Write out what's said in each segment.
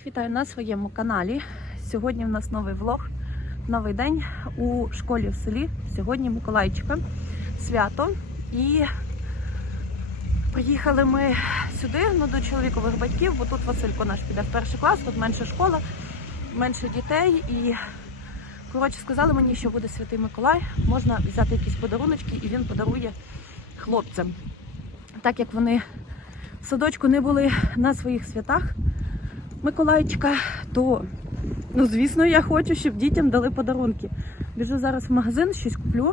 Всіх вітаю на своєму каналі. Сьогодні в нас новий влог, новий день у школі в селі. Сьогодні Миколайчика, свято. І приїхали ми сюди ну, до чоловікових батьків, бо тут Василько наш піде в перший клас, тут менша школа, менше дітей. І коротше сказали мені, що буде святий Миколай. Можна взяти якісь подаруночки, і він подарує хлопцям. Так як вони в садочку не були на своїх святах Миколайчика, то, ну, звісно, я хочу, щоб дітям дали подарунки. Біжу зараз в магазин, щось куплю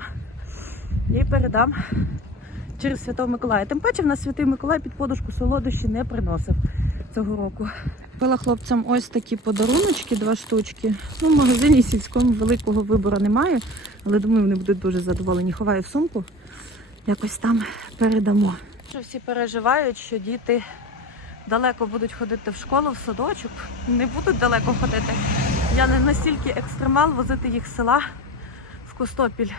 і передам через Святого Миколая. Тим паче, в нас святий Миколай під подушку солодощі не приносив цього року. Купила хлопцям ось такі подаруночки, два штучки. Ну, в магазині сільському великого вибору немає, але думаю, вони будуть дуже задоволені. Ховаю сумку, якось там передамо. Що всі переживають, що діти далеко будуть ходити в школу, в садочок. Не будуть далеко ходити. Я не настільки екстремал возити їх з села в Костопіль.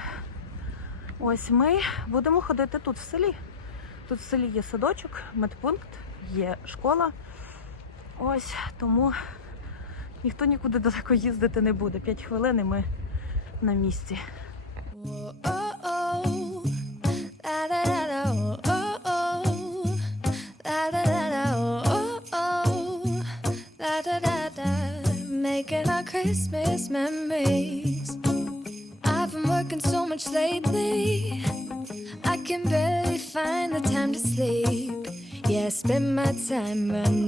Ось ми будемо ходити тут в селі. Тут в селі є садочок, медпункт, є школа. Ось тому ніхто нікуди далеко їздити не буде. П'ять хвилин і ми на місці. Christmas memories. I've been working so much lately, I can barely find the time to sleep. Yeah, I spend my time running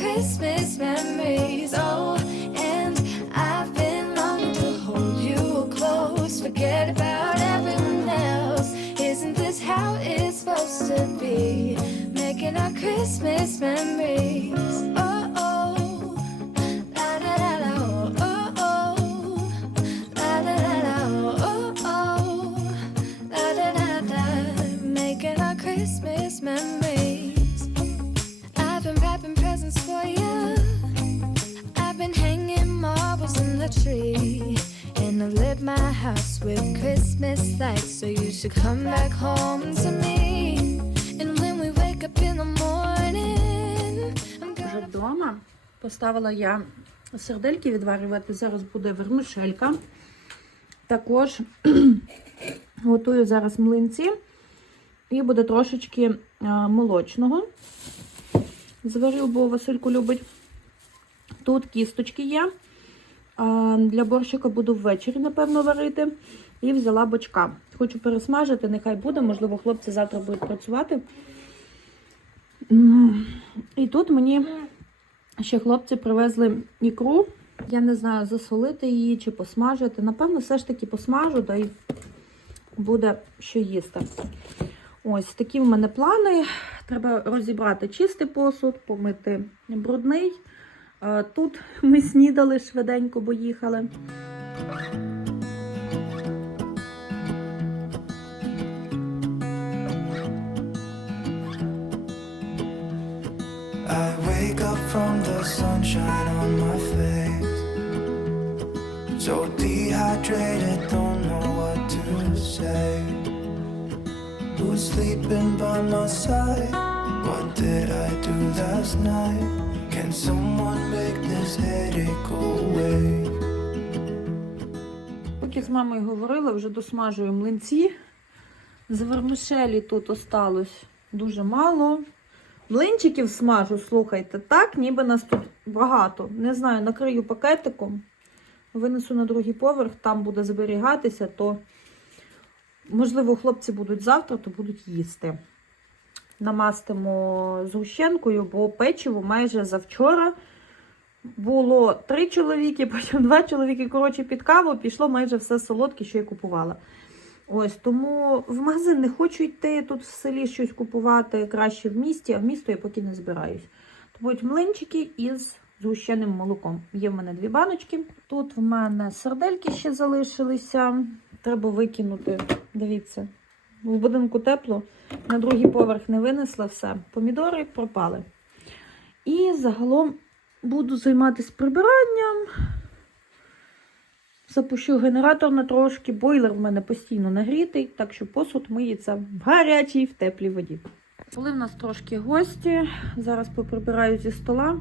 Christmas memories. Oh, and I've been longing to hold you close. Forget about everyone else. Isn't this how it's supposed to be? Making our Christmas memories. My house with Christmas lights. So you should come back home to me. And when we wake up in the morning, I'm gonna вдома поставила я сердельки відварювати. Зараз буде вермишелька. Також готую зараз млинці. І буде трошечки а, молочного. Зварю, бо Василько любить. Тут кісточки є. Для борщика буду ввечері, напевно, варити. І взяла бочка. Хочу пересмажити, нехай буде. Можливо, хлопці завтра будуть працювати. І тут мені ще хлопці привезли ікру. Я не знаю, засолити її чи посмажити. Напевно, все ж таки посмажу, та й буде що їсти. Ось такі в мене плани. Треба розібрати чистий посуд, помити брудний. Е, Тут ми снідали швиденько, бо їхали. I wake up from the sunshine on my face. So dehydrated, don't know what to say. Who's sleeping by my side? What did I do last night? Can someone make this headache go away? Поки з мамою говорила, вже досмажую млинці. З вермишелі тут осталось дуже мало. Млинчиків смажу, слухайте, так, ніби нас тут багато. Не знаю, накрию пакетиком, винесу на другий поверх, там буде зберігатися, то, можливо, хлопці будуть завтра, то будуть їсти. Намастимо згущенкою, бо печиво майже завчора було три чоловіки, потім два чоловіки. Коротше, під каву пішло майже все солодке, що я купувала. Ось тому в магазин не хочу йти тут в селі щось купувати краще в місті, а в місто я поки не збираюсь. То будуть млинчики із згущеним молоком. Є в мене дві баночки. Тут в мене сардельки ще залишилися. Треба викинути. Дивіться, в будинку тепло, на другий поверх не винесла все. Помідори пропали. І загалом буду займатися прибиранням. Запущу генератор на трошки, бойлер в мене постійно нагрітий, так що посуд миється в гарячій, в теплій воді. Були в нас трошки гості. Зараз поприбираю зі стола.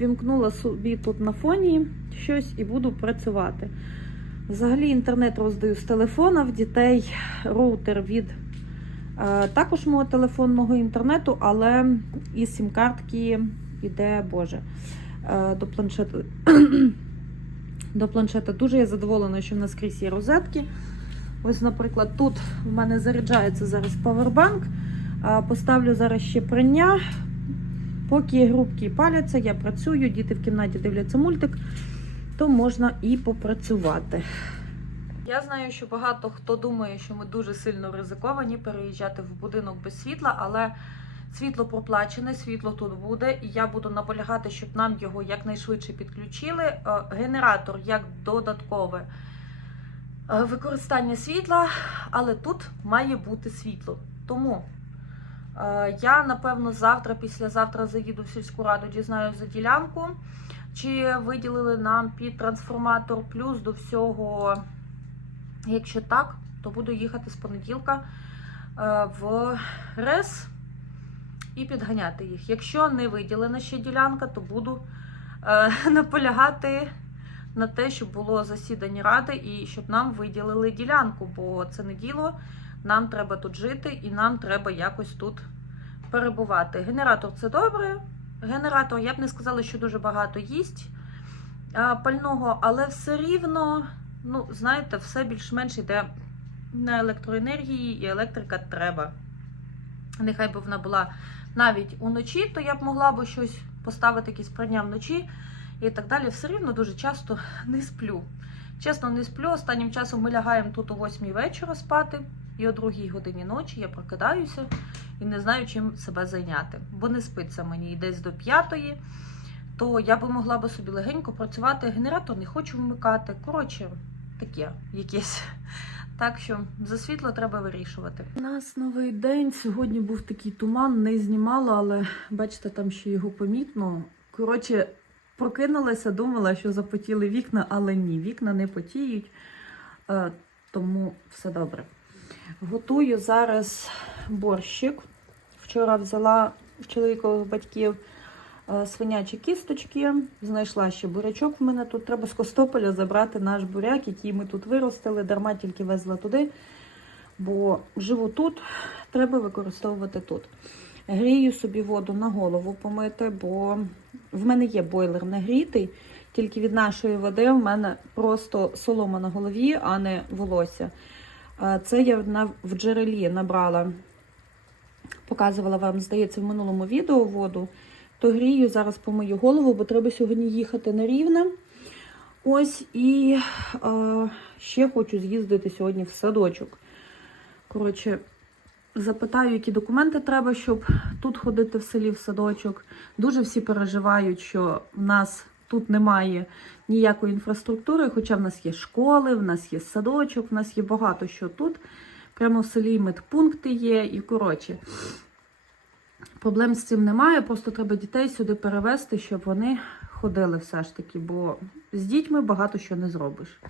Вімкнула собі тут на фоні щось і буду працювати. Взагалі інтернет роздаю з телефона, в дітей роутер від е, також мого телефонного інтернету, але із сім-картки іде Боже е, до планшету. до планшета. Дуже я задоволена, що в нас крізь є розетки. Ось, наприклад, тут в мене заряджається зараз павербанк. А, Поставлю зараз ще прання. Поки грубки паляться, я працюю, діти в кімнаті дивляться мультик, то можна і попрацювати. Я знаю, що багато хто думає, що ми дуже сильно ризиковані переїжджати в будинок без світла, але світло проплачене, світло тут буде, і я буду наполягати, щоб нам його якнайшвидше підключили. Е, Генератор як додаткове е, використання світла, але тут має бути світло. Тому е, я, напевно, завтра, післязавтра заїду в сільську раду, дізнаюся за ділянку, чи виділили нам під трансформатор плюс до всього. Якщо так, то буду їхати з понеділка е, в РЕС і підганяти їх. Якщо не виділена ще ділянка, то буду е, наполягати на те, щоб було засідання ради і щоб нам виділили ділянку, бо це не діло. Нам треба тут жити і нам треба якось тут перебувати. Генератор це добре. Генератор, я б не сказала, що дуже багато їсть е, пального, але все рівно, ну, знаєте, все більш-менш йде на електроенергії, і електрика треба. Нехай би вона була навіть уночі, то я б могла би щось поставити, якісь прання вночі і так далі. Все рівно дуже часто не сплю. Чесно, не сплю. Останнім часом ми лягаємо тут о 8 вечора спати, і о 2 годині ночі я прокидаюся і не знаю, чим себе зайняти. Бо не спиться мені і десь до 5 то я би могла би собі легенько працювати. Генератор не хочу вмикати. Коротше, таке якесь. Так що за світло треба вирішувати. У нас новий день. Сьогодні був такий туман, не знімала, але бачите, там ще його помітно. Коротше, прокинулася, думала, що запотіли вікна, але ні, вікна не потіють, е, тому все добре. Готую зараз борщик. Вчора взяла в чоловікових батьків е, свинячі кісточки, знайшла ще бурячок в мене тут. Треба з Костополя забрати наш буряк, який ми тут виростили, дарма тільки везла туди. Бо живу тут, треба використовувати тут. Грію собі воду на голову помити, бо в мене є бойлер нагрітий, тільки від нашої води в мене просто солома на голові, а не волосся. Це я в джерелі набрала, показувала вам, здається, в минулому відео воду. То грію, зараз помию голову, бо треба сьогодні їхати на рівне. Ось і е, ще хочу з'їздити сьогодні в садочок. Коротше, запитаю, які документи треба, щоб тут ходити в селі в садочок. Дуже всі переживають, що в нас тут немає ніякої інфраструктури, хоча в нас є школи, в нас є садочок, в нас є багато що тут. Прямо в селі медпункти є, і коротше. Проблем з цим немає, просто треба дітей сюди перевезти, щоб вони ходили все ж таки, бо з дітьми багато що не зробиш.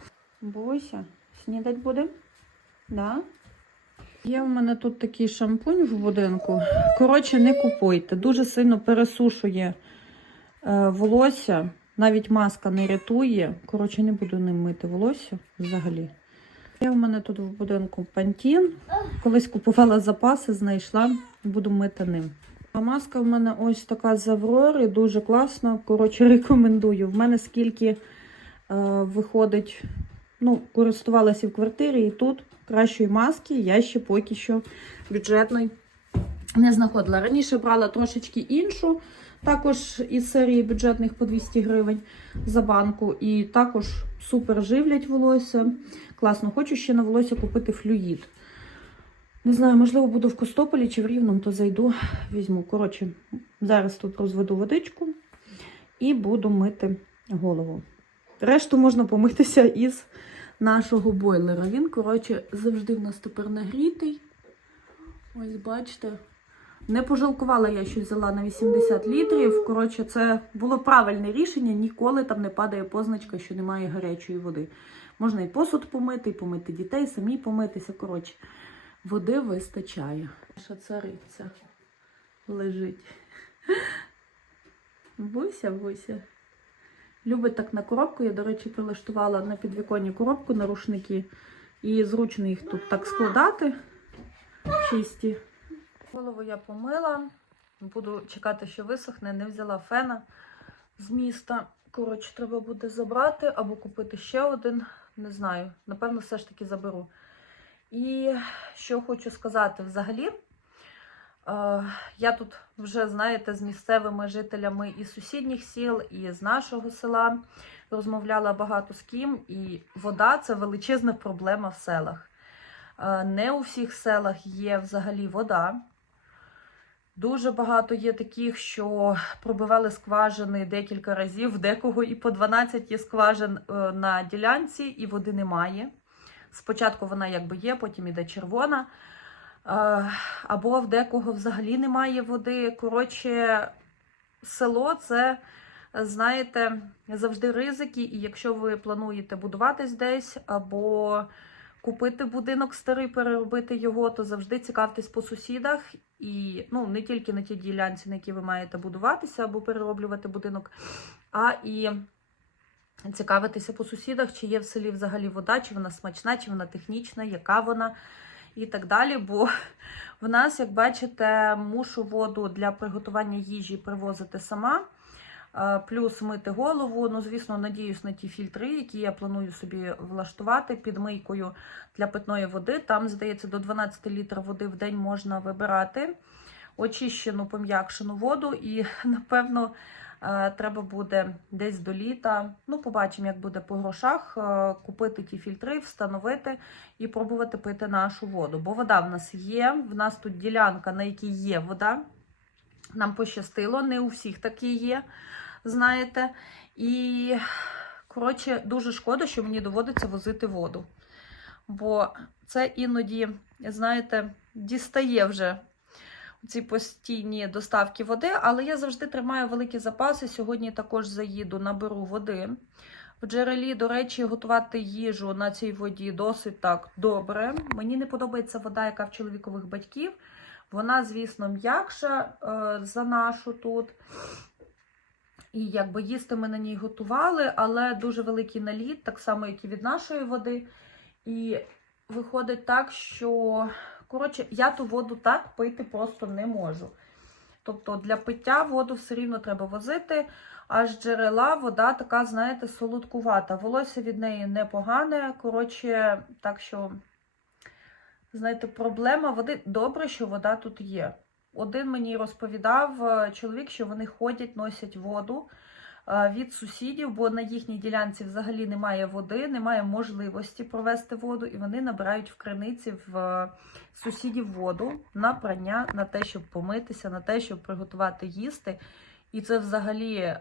Бойся, снідать буде? Да? Є в мене тут такий шампунь в будинку. Коротше, не купуйте. Дуже сильно пересушує е, волосся. Навіть маска не рятує. Коротше, не буду ним мити волосся взагалі. Є в мене тут в будинку пантін. Колись купувала запаси, знайшла, буду мити ним. А маска в мене ось така з Аврори, дуже класна. Коротше, рекомендую. В мене скільки е, виходить, ну, користувалася в квартирі і тут кращої маски я ще поки що бюджетної не знаходила. Раніше брала трошечки іншу, також із серії бюджетних по 200 гривень за банку. І також супер живлять волосся. Класно, хочу ще на волосся купити флюїд. Не знаю, можливо, буду в Костополі чи в Рівному, то зайду, візьму. Коротше, зараз тут розведу водичку і буду мити голову. Решту можна помитися із нашого бойлера. Він, коротше, завжди в нас тепер нагрітий. Ось бачите. Не пожалкувала я, що взяла на 80 літрів. Коротше, це було правильне рішення. Ніколи там не падає позначка, що немає гарячої води. Можна і посуд помити, і помити дітей, самі помитися. Коротше, води вистачає. Наша цариця лежить. Буся, буся. Любить так на коробку. Я, до речі, прилаштувала на підвіконні коробку на рушники. І зручно їх тут так складати. Чисті. Голову я помила. Буду чекати, що висохне. Не взяла фена з міста. Коротше, треба буде забрати або купити ще один. Не знаю. Напевно, все ж таки заберу. І що хочу сказати взагалі. Е, Я тут вже, знаєте, з місцевими жителями із сусідніх сіл, і з нашого села розмовляла багато з ким. І вода це величезна проблема в селах. Е, Не у всіх селах є взагалі вода. Дуже багато є таких, що пробивали скважини декілька разів, декого і по 12 є скважин е, на ділянці, і води немає. Спочатку вона якби є, потім іде червона. Е, Або в декого взагалі немає води. Коротше, село це, знаєте, завжди ризики. І якщо ви плануєте будуватись десь, або купити будинок старий, переробити його, то завжди цікавтесь по сусідах. І ну, не тільки на тій ділянці, на якій ви маєте будуватися або перероблювати будинок, а і цікавитися по сусідах, чи є в селі взагалі вода, чи вона смачна, чи вона технічна, яка вона і так далі. Бо в нас, як бачите, мушу воду для приготування їжі привозити сама. Плюс мити голову. Ну, звісно, надіюсь на ті фільтри, які я планую собі влаштувати під мийкою для питної води. Там, здається, до 12 літрів води в день можна вибирати очищену, пом'якшену воду. І, напевно, е, треба буде десь до літа. Ну, побачимо, як буде по грошах, е, купити ті фільтри, встановити і пробувати пити нашу воду. Бо вода в нас є. В нас тут ділянка, на якій є вода. Нам пощастило, не у всіх такі є, знаєте. І, коротше, дуже шкода, що мені доводиться возити воду. Бо це іноді, знаєте, дістає вже ці постійні доставки води, але я завжди тримаю великі запаси. Сьогодні також заїду, наберу води. В джерелі, до речі, готувати їжу на цій воді досить так добре. Мені не подобається вода, яка в чоловікових батьків. Вона, звісно, м'якша е, за нашу тут. І якби їсти ми на ній готували, але дуже великий наліт, так само, як і від нашої води. І виходить так, що, коротше, я ту воду так пити просто не можу. Тобто для пиття воду все рівно треба возити, а з джерела вода така, знаєте, солодкувата. Волосся від неї непогане. Коротше, так що, знаєте, проблема води. Добре, що вода тут є. Один мені розповідав е, чоловік, що вони ходять, носять воду е, від сусідів, бо на їхній ділянці взагалі немає води, немає можливості провести воду, і вони набирають в криниці в е, сусідів воду на прання, на те, щоб помитися, на те, щоб приготувати їсти. І це взагалі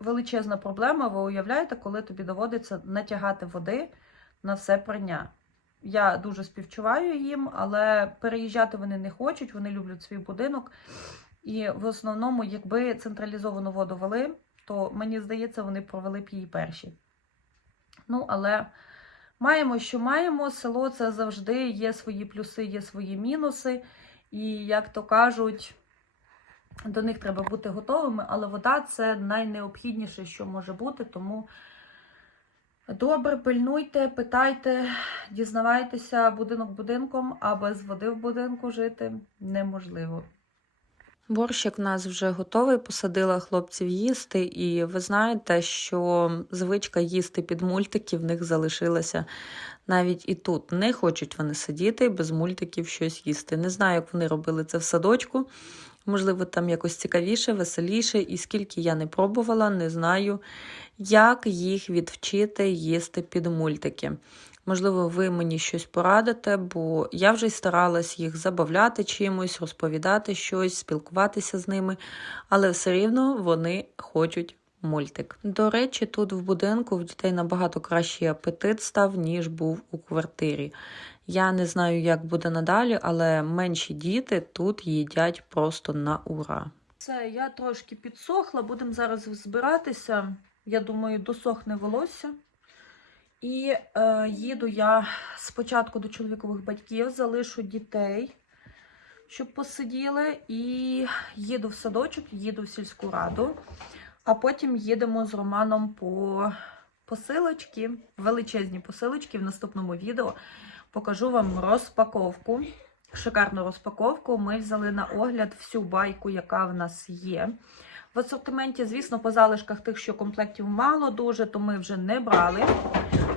величезна проблема. Ви уявляєте, коли тобі доводиться натягати води на все прання. Я дуже співчуваю їм, але переїжджати вони не хочуть, вони люблять свій будинок. І в основному, якби централізовану воду вели, то мені здається, вони провели б її перші. Ну, але маємо, що маємо. Село це завжди є свої плюси, є свої мінуси. І, як то кажуть, до них треба бути готовими, але вода це найнеобхідніше, що може бути. Тому добре, пильнуйте, питайте, дізнавайтеся будинок будинком, а без води в будинку жити неможливо. Борщик в нас вже готовий, посадила хлопців їсти, і ви знаєте, що звичка їсти під мультики в них залишилася навіть і тут. Не хочуть вони сидіти без мультиків щось їсти. Не знаю, як вони робили це в садочку. Можливо, там якось цікавіше, веселіше, і скільки я не пробувала, не знаю, як їх відвчити їсти під мультики. Можливо, ви мені щось порадите, бо я вже й старалась їх забавляти чимось, розповідати щось, спілкуватися з ними, але все рівно вони хочуть мультик. До речі, тут в будинку в дітей набагато кращий апетит став, ніж був у квартирі. Я не знаю, як буде надалі, але менші діти тут їдять просто на ура. Це я трошки підсохла, будемо зараз збиратися. Я думаю, досохне волосся. І е, їду я спочатку до чоловікових батьків, залишу дітей, щоб посиділи, і їду в садочок, їду в сільську раду, а потім їдемо з Романом по посилочки, величезні посилочки в наступному відео. Покажу вам розпаковку. Шикарну розпаковку. Ми взяли на огляд всю байку, яка в нас є. В асортименті, звісно, по залишках тих, що комплектів мало дуже, то ми вже не брали.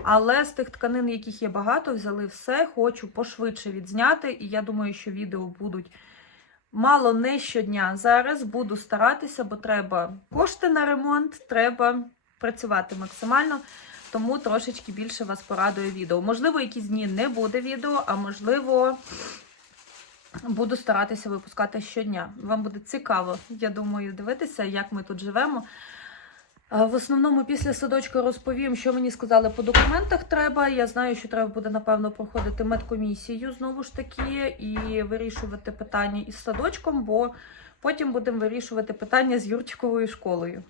Але з тих тканин, яких є багато, взяли все. Хочу пошвидше відзняти. І я думаю, що відео будуть мало не щодня. Зараз буду старатися, бо треба кошти на ремонт, треба працювати максимально. Тому трошечки більше вас порадує відео. Можливо, якісь дні не буде відео, а можливо, буду старатися випускати щодня. Вам буде цікаво, я думаю, дивитися, як ми тут живемо. В основному після садочка розповім, що мені сказали по документах треба. Я знаю, що треба буде, напевно, проходити медкомісію знову ж таки і вирішувати питання із садочком, бо потім будемо вирішувати питання з Юрчиковою школою.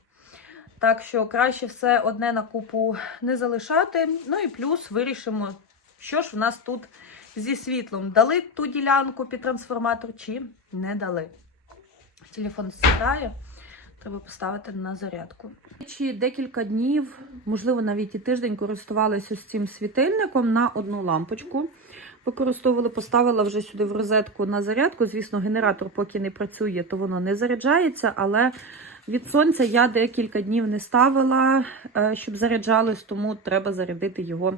Так що краще все одне на купу не залишати. Ну і плюс вирішимо, що ж в нас тут зі світлом. Дали ту ділянку під трансформатор чи не дали. Телефон сідає, треба поставити на зарядку. Чи декілька днів, можливо, навіть і тиждень користувалися ось цим світильником на одну лампочку. Використовували, поставила вже сюди в розетку на зарядку. Звісно, генератор поки не працює, то воно не заряджається, але від сонця я декілька днів не ставила, е, щоб заряджалось, тому треба зарядити його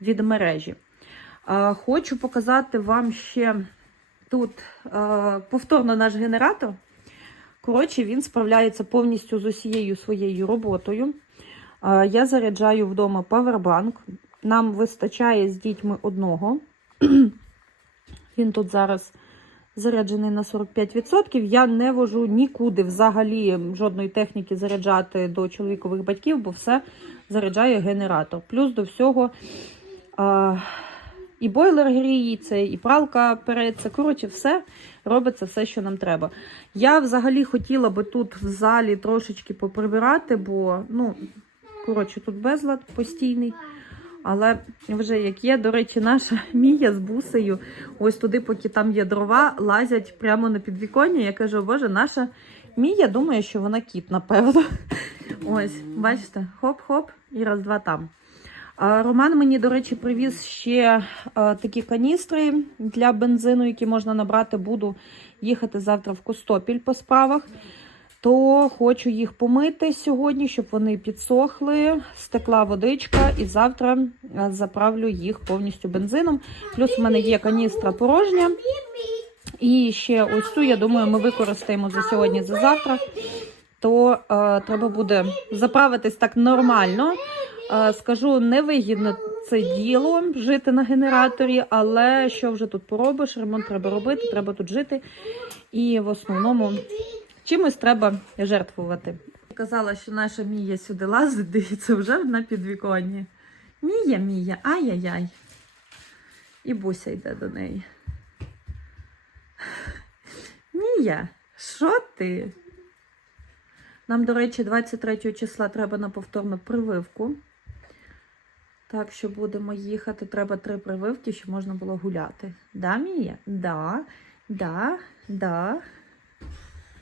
від мережі. Е, Хочу показати вам ще тут е, повторно наш генератор. Коротше, він справляється повністю з усією своєю роботою. Я заряджаю вдома павербанк. Нам вистачає з дітьми одного. Він тут зараз заряджений на 45%. Я не вожу нікуди взагалі жодної техніки заряджати до чоловікових батьків, бо все заряджає генератор. Плюс до всього а, і бойлер гріється, і пралка переться. Коротше, все робиться все, що нам треба. Я взагалі хотіла би тут в залі трошечки поприбирати, бо, ну, коротше, тут безлад постійний. Але вже як є, до речі, наша Мія з бусею, ось туди, поки там є дрова, лазять прямо на підвіконня. Я кажу, боже, наша Мія думає, що вона кіт, напевно. Ось, бачите, хоп-хоп, і раз-два там. Роман мені, до речі, привіз ще такі каністри для бензину, які можна набрати. Буду їхати завтра в Костопіль по справах. То хочу їх помити сьогодні, щоб вони підсохли, стекла водичка, і завтра е, заправлю їх повністю бензином. Плюс в мене є каністра порожня. І ще ось цю, я думаю, ми використаємо за сьогодні, за завтра. То е, треба буде заправитись так нормально. Е, скажу, невигідно це діло жити на генераторі, але що вже тут поробиш? Ремонт треба робити, треба тут жити. І в основному чимось треба жертвувати. Казала, що наша Мія сюди лазить, дивіться, вже на підвіконні. Мія, Мія, ай-яй-яй. І Буся йде до неї. Мія, що ти? Нам, до речі, 23 числа треба на повторну прививку. Так що будемо їхати. Треба три прививки, щоб можна було гуляти. Да, Мія? Да, да, да.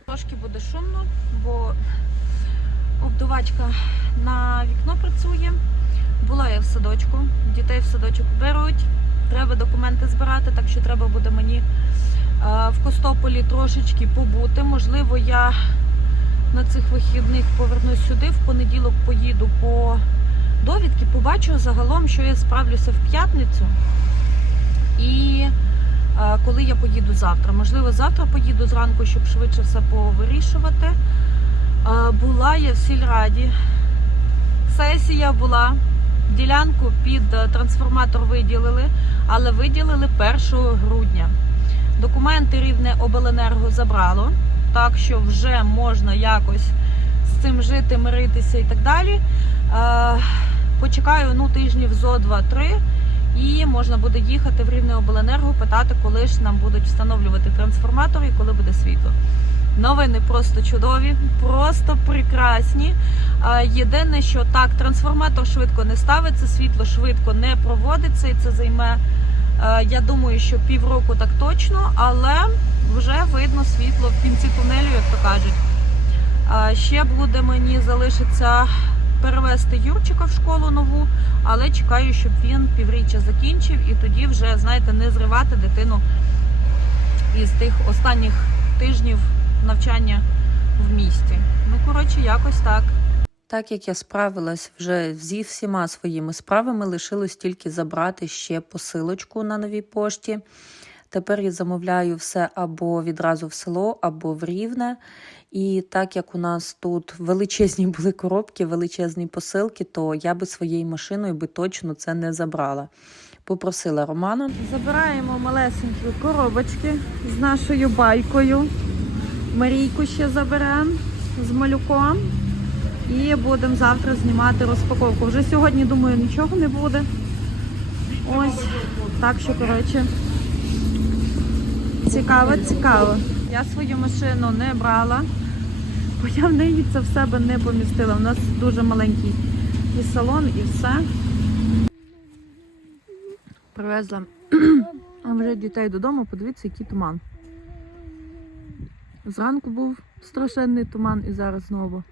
Трошки буде шумно, бо обдувачка на вікно працює. Була я в садочку, дітей в садочок беруть, треба документи збирати, так що треба буде мені в Костополі трошечки побути. Можливо, я на цих вихідних повернусь сюди. В понеділок поїду по довідки, побачу загалом, що я справлюся в п'ятницю. І е, коли я поїду завтра. Можливо, завтра поїду зранку, щоб швидше все повирішувати. Була я в сільраді. Сесія була. Ділянку під е, трансформатор виділили, але виділили 1 грудня. Документи рівне обленерго забрало, так що вже можна якось з цим жити, миритися і так далі. Е, Почекаю ну, тижнів зо 2-3 і можна буде їхати в рівне обленерго, питати, коли ж нам будуть встановлювати трансформатор і коли буде світло. Новини просто чудові, просто прекрасні. Єдине, що так, трансформатор швидко не ставиться, світло швидко не проводиться, і це займе, я думаю, що півроку так точно, але вже видно світло в кінці тунелю, як то кажуть. Ще буде мені залишиться перевести Юрчика в школу нову, але чекаю, щоб він півріччя закінчив і тоді вже, знаєте, не зривати дитину із тих останніх тижнів навчання в місті. Ну, коротше, якось так. Так як я справилась вже зі всіма своїми справами, лишилось тільки забрати ще посилочку на новій пошті. Тепер я замовляю все або відразу в село, або в Рівне. І так як у нас тут величезні були коробки, величезні посилки, то я би своєю машиною би точно це не забрала. Попросила Романа. Забираємо малесенькі коробочки з нашою байкою. Марійку ще заберемо з малюком. І будемо завтра знімати розпаковку. Вже сьогодні, думаю, нічого не буде. Ось. Так що, коротше, цікаво, цікаво. Я свою машину не брала, бо я в неї це в себе не помістила. У нас дуже маленький і салон, і все. Привезла вже дітей додому, подивіться, який туман. Зранку був страшенний туман і зараз знову.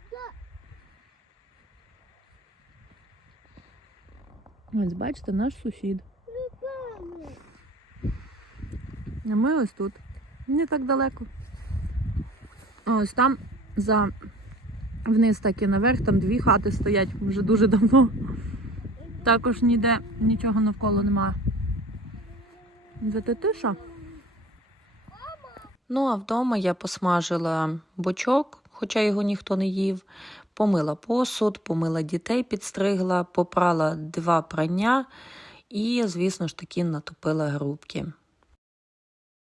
Ось бачите, наш сусід. А ми ось тут. Не так далеко. Ось там за вниз так і наверх, там дві хати стоять вже дуже давно. Також ніде нічого навколо немає. Зате тиша. Ну а вдома я посмажила бочок, хоча його ніхто не їв. Помила посуд, помила дітей, підстригла, попрала два прання і, звісно ж таки, натопила грубки.